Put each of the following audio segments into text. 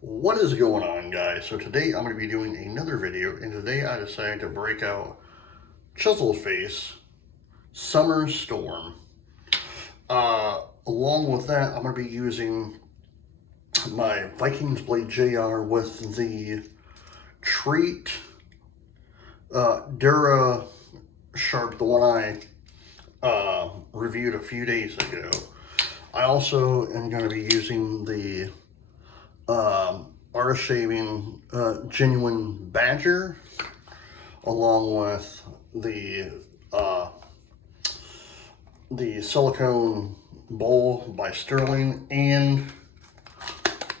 What is going on, guys? So today I'm going to be doing another video, and today I decided to break out Chiseled Face Summer Storm. Along with that, I'm going to be using my Vikings Blade JR with the Treat Dura Sharp, the one I reviewed a few days ago. I also am going to be using the Artist Shaving Genuine Badger, along with the Silicone Bowl by Sterling, and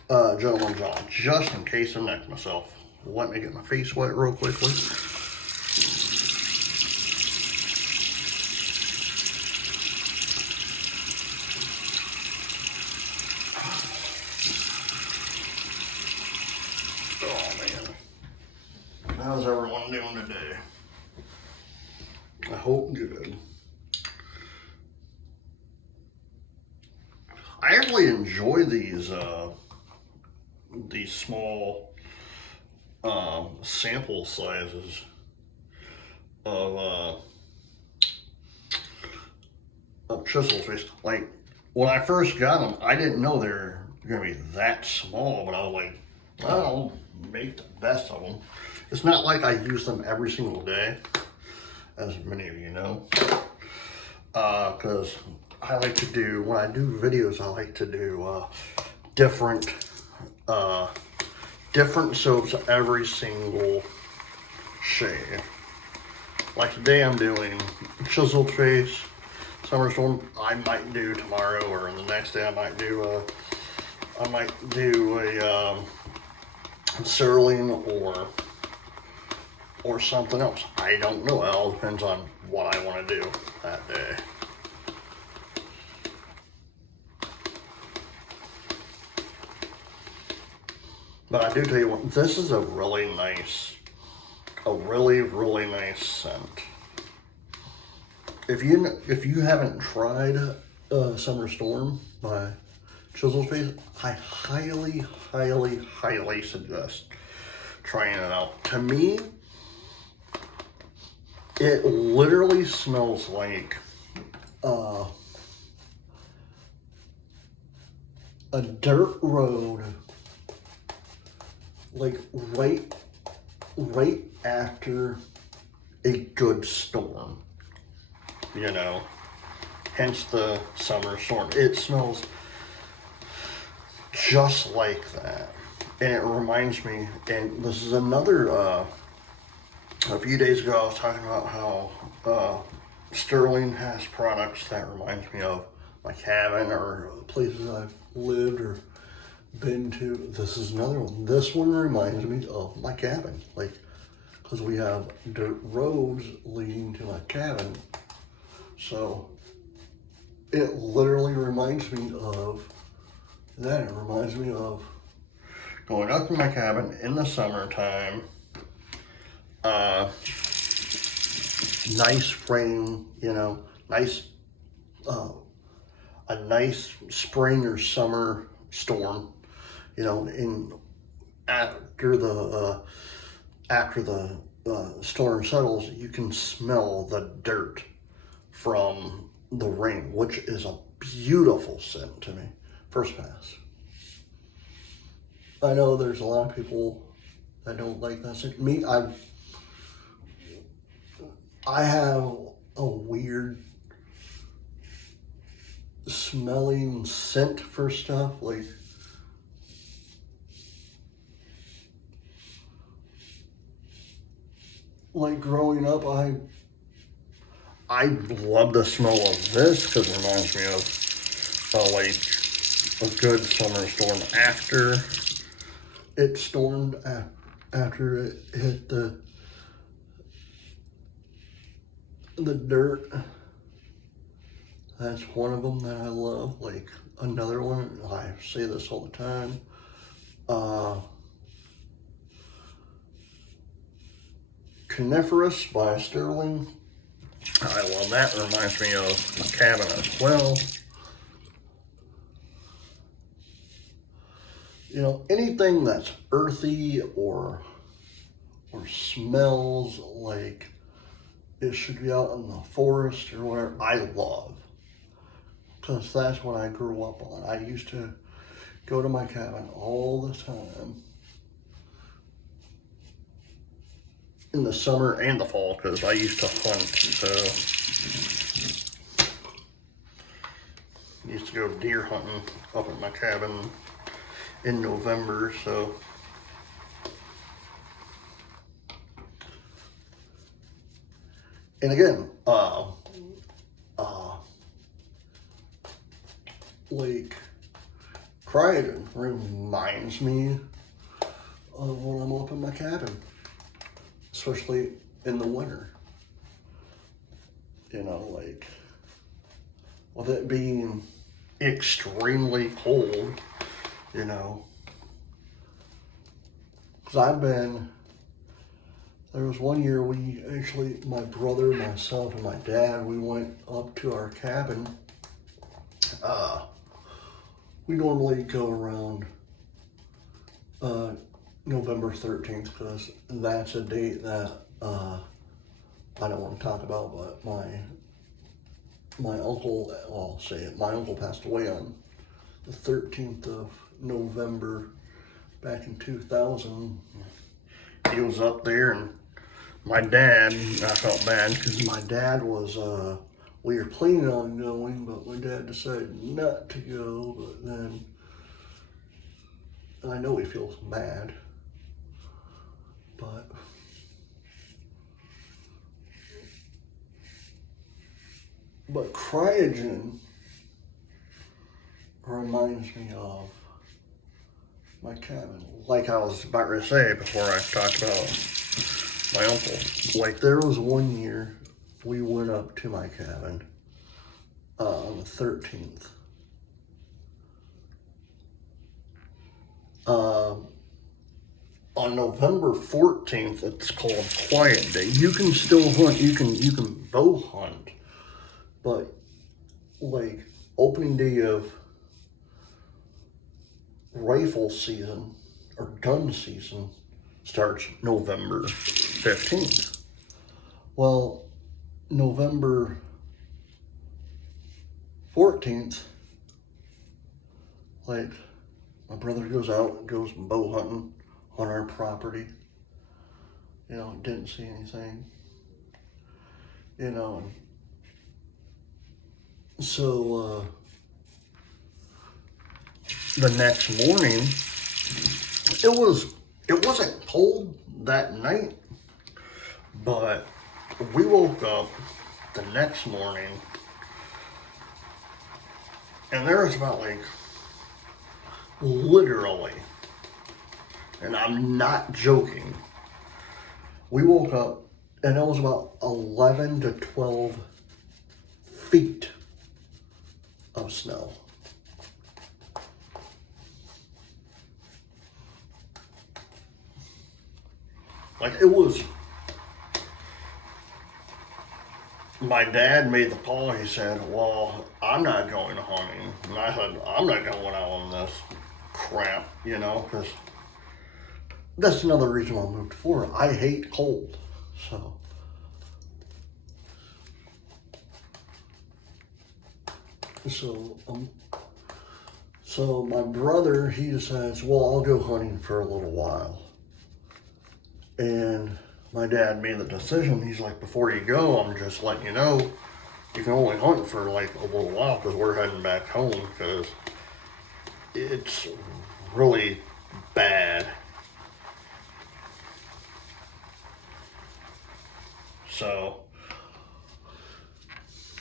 Gentleman John, just in case I neck myself. Let me get my face wet real quickly. Oh man, how's everyone doing today? I hope good. I actually enjoy these small sample sizes of Chiseled Face. Like, when I first got them, I didn't know they were gonna be that small, but I was like, well, I'll make the best of them. It's not like I use them every single day, as many of you know, because I like to do, when I do videos, I like to do different soaps every single shave. Like today I'm doing Chiseled Face Summer Storm. I might do tomorrow, or the next day I might do a Sterling or something else. I don't know. It all depends on what I want to do that day. But I do tell you what, this is a really nice scent. If you haven't tried Summer Storm by Chiseled Face, I highly suggest trying it out. To me, it literally smells like a dirt road, like right after a good storm, you know, hence the Summer Storm. It smells just like that, and it reminds me, and this is another, a few days ago I was talking about how Sterling has products that reminds me of my cabin or places I've lived or been to. This is another one. This one reminds me of my cabin, like, because we have dirt roads leading to my cabin, so it literally reminds me of that. It reminds me of going up to my cabin in the summertime, nice rain, you know, a nice spring or summer storm, you know, in after the storm settles, you can smell the dirt from the rain, which is a beautiful scent to me. First pass. I know there's a lot of people that don't like that scent. Me, I have a weird smelling scent for stuff, like growing up, I love the smell of this because it reminds me of like a good summer storm after it stormed, after it hit the dirt. That's one of them that I love. Like, another one, I say this all the time, Coniferous by Sterling. I love that. It reminds me of my cabin as well. You know, anything that's earthy or smells like it should be out in the forest or whatever, I love. Because that's what I grew up on. I used to go to my cabin all the time in the summer and the fall because I used to hunt. So I used to go deer hunting up at my cabin in November. So and again, Lake Crichton reminds me of when I'm up in my cabin, especially in the winter. You know, like with it being extremely cold, you know, because there was one year we actually, my brother, myself, and my dad, we went up to our cabin. We normally go around November 13th because that's a date that I don't want to talk about, but my uncle, I'll say it, my uncle passed away on the 13th of November back in 2000. He was up there, and my dad, I felt bad because my dad was, we were planning on going, but my dad decided not to go, but then I know he feels bad, but cryogen reminds me of my cabin. Like I was about to say before I talked about my uncle. Like there was one year we went up to my cabin on the 13th. On November 14th, it's called Quiet Day. You can still hunt. You can bow hunt, but like opening day of rifle season or gun season starts November 15th. Well, November 14th, like my brother goes out, goes bow hunting on our property. You know, didn't see anything. You know, and so the next morning, it wasn't cold that night, but we woke up the next morning and there was about like literally, and I'm not joking, we woke up and it was about 11 to 12 feet of snow. Like it was, my dad made the call. He said, well, I'm not going hunting. And I said, I'm not going out on this crap, you know, because that's another reason I moved forward. I hate cold. So my brother, he decides, well, I'll go hunting for a little while. And my dad made the decision. He's like, before you go, I'm just letting you know, you can only hunt for like a little while because we're heading back home because it's really bad. So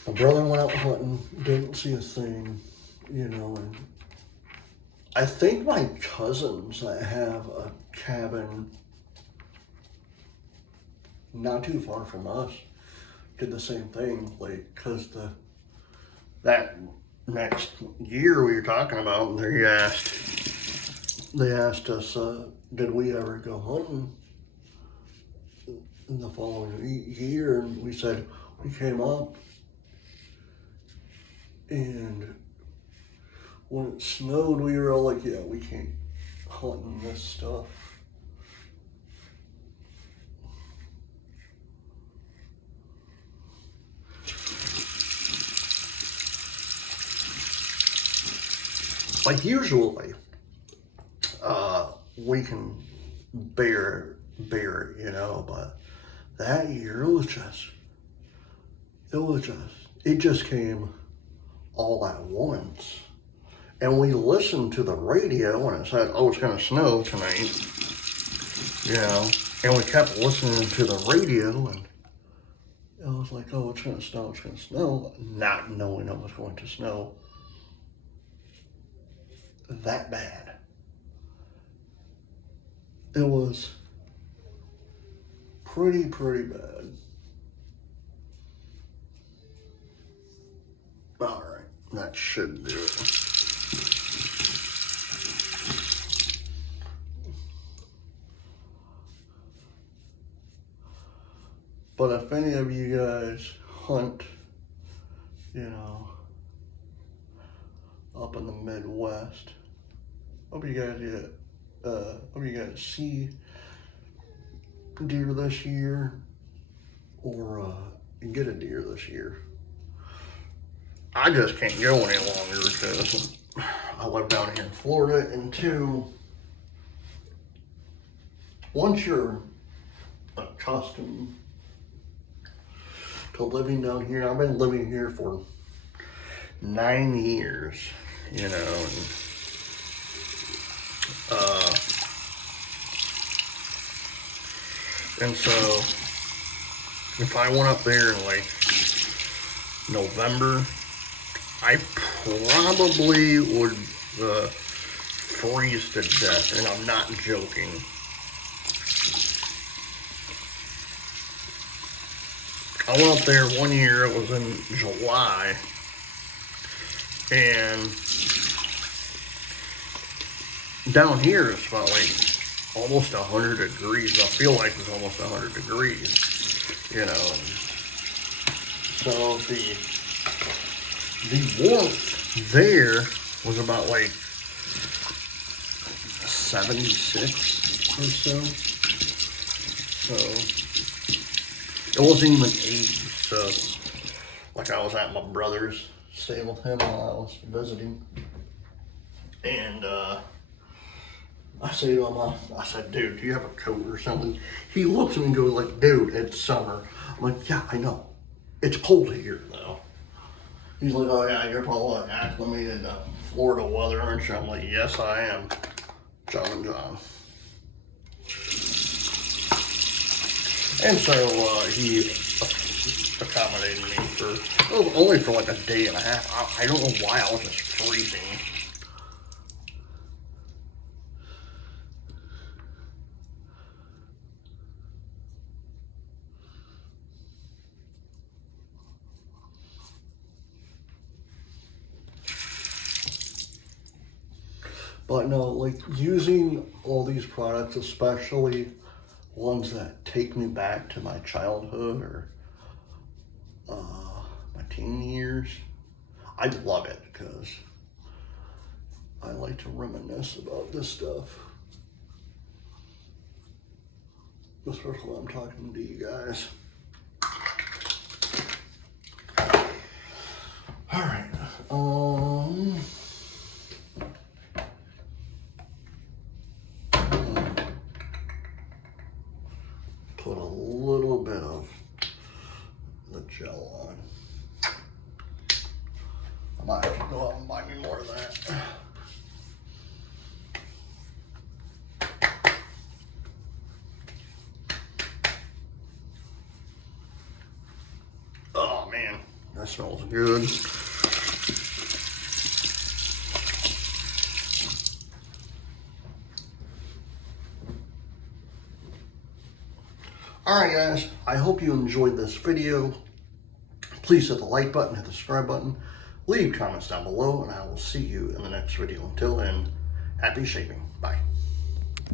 my brother went out hunting, didn't see a thing, you know, and I think my cousins that have a cabin not too far from us did the same thing, like, cause that next year we were talking about, they asked us, did we ever go hunting in the following year, and we said we came up, and when it snowed, we were all like, yeah, we can't hunting this stuff. Like usually, we can bear it, you know, but that year it just came all at once. And we listened to the radio and it said, oh, it's gonna snow tonight, you know, and we kept listening to the radio and it was like, oh, it's gonna snow, not knowing it was going to snow that bad. It was pretty bad. All right, that should do it. But if any of you guys hunt, you know, up in the Midwest, hope you guys see deer this year or get a deer this year. I just can't go any longer because I live down here in Florida, and two, once you're accustomed to living down here, I've been living here for 9 years, you know, and so if I went up there in like November, I probably would freeze to death, and I'm not joking. I went up there one year, it was in July, and down here it's about like almost 100 degrees. I feel like it's almost 100 degrees, you know. So the warmth there was about like 76 or so. So it wasn't even 80. So like I was at my brother's, staying with him while I was visiting, and I say to him, I said, dude, do you have a coat or something? He looks at me and goes like, dude, it's summer. I'm like, yeah, I know. It's cold here though. He's like, oh yeah, you're probably acclimated to Florida weather, aren't you? I'm like, yes, I am. John and John. And so he accommodated me for, only for like a day and a half. I don't know why I was just freezing. But no, like using all these products, especially ones that take me back to my childhood or my teen years, I love it because I like to reminisce about this stuff. Especially when I'm talking to you guys. All right. Put a little bit of the gel on. I might have to go out and buy me more of that. Oh man, that smells good. Alright guys, I hope you enjoyed this video. Please hit the like button, hit the subscribe button, leave comments down below, and I will see you in the next video. Until then, happy shaping.